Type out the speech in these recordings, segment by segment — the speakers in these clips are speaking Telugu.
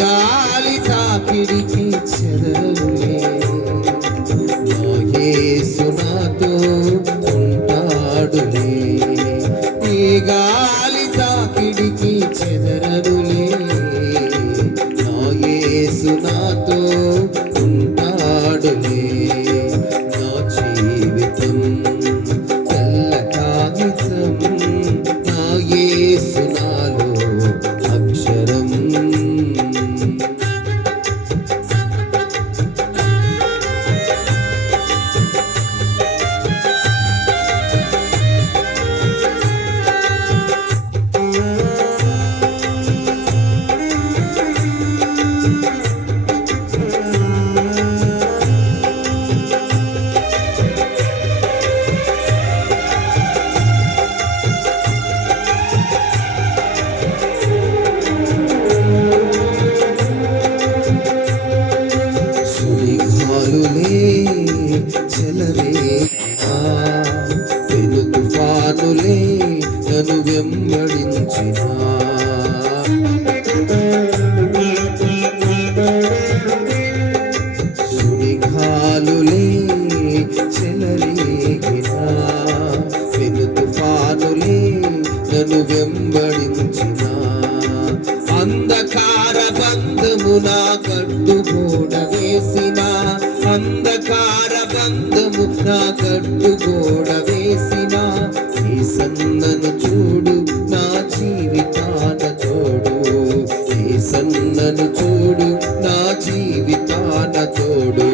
గాలి తాకిడికి చెదరులే నా యేసు నాతో ఉంటాడులే. ఈ గాలి తాకిడికి చెదరులే నా యేసు నాతో ఉంటాడులే. నా జీవితం తెల్ల కాగితం నా యేసు నాలో అక్షరం. పెను తుఫానులే నన్ను వెంబడించినా సుడిగాలులే చెలరేగినా పెను తుఫానులే నన్ను వెంబడించినా అంధకార బంధము నా కట్టుగోడ వేసిన అంధకార బంధము నా కట్టుగోడ వేసిన ఈ సన్నను చూడు నా జీవితాన తోడు. ఈ సన్నను చూడు నా జీవితాన తోడు.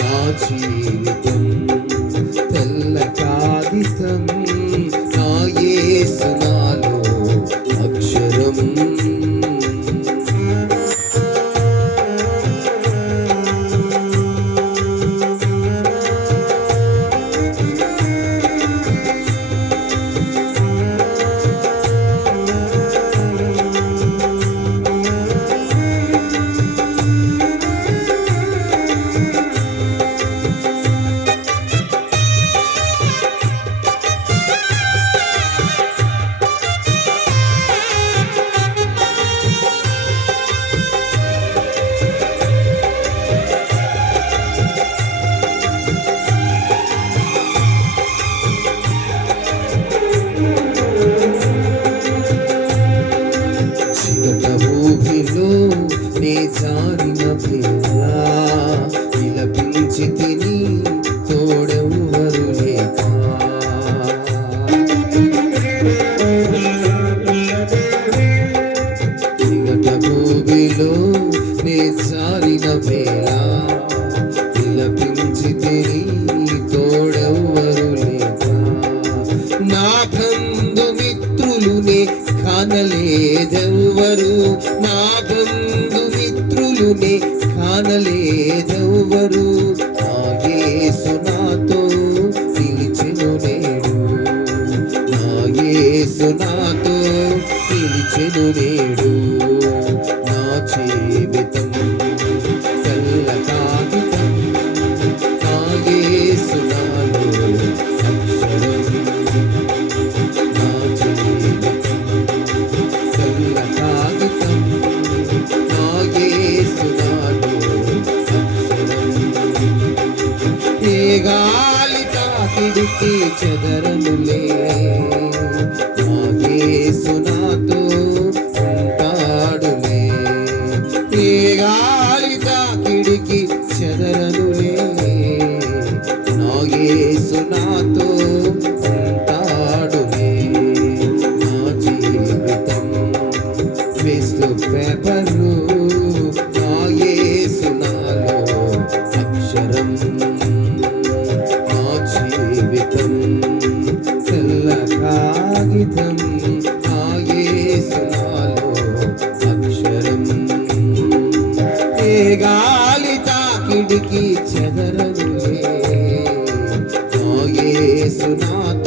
నా జీవితం తెల్ల కాగితం నా యేసు నాలో అక్షరం. నే జారిన వేళ విలపించి తిని తోడెవ్వరు లేక చిగట భూమిలో నే జారిన వేళ విలపించి తిని తోడెవ్వరు లేక నా బంధుమిత్రులునే కానలేదెవ్వరు. నా బంధుమిత్రులునే కానలేదెవ్వరు. నా యేసు నాతో పిలిచెను నేడు. నా యేసు నాతో పిలిచెను నేడు. నా జీవితం తెల్ల కాగితం నా యేసు నాలో అక్షరం. నా జీవితం తెల్ల కాగితం నా యేసు నాలో అక్షరం. ఏ గాలి తాకిడికి చెదరనులే నా యేసు నాతో ఉంటాడులే. ఏ గాలి తాకిడికి చెదరనులే నా యేసు నాతో ఉంటాడులే. నా జీవితం క్రీస్తు పేపరు నా యేసు నాలో అక్షరం నా జీవితం తెల్ల కాగితం నా యేసు నాలో అక్షరం ఏ గాలి తాకిడికి చెదరనులే నా యేసు నాతో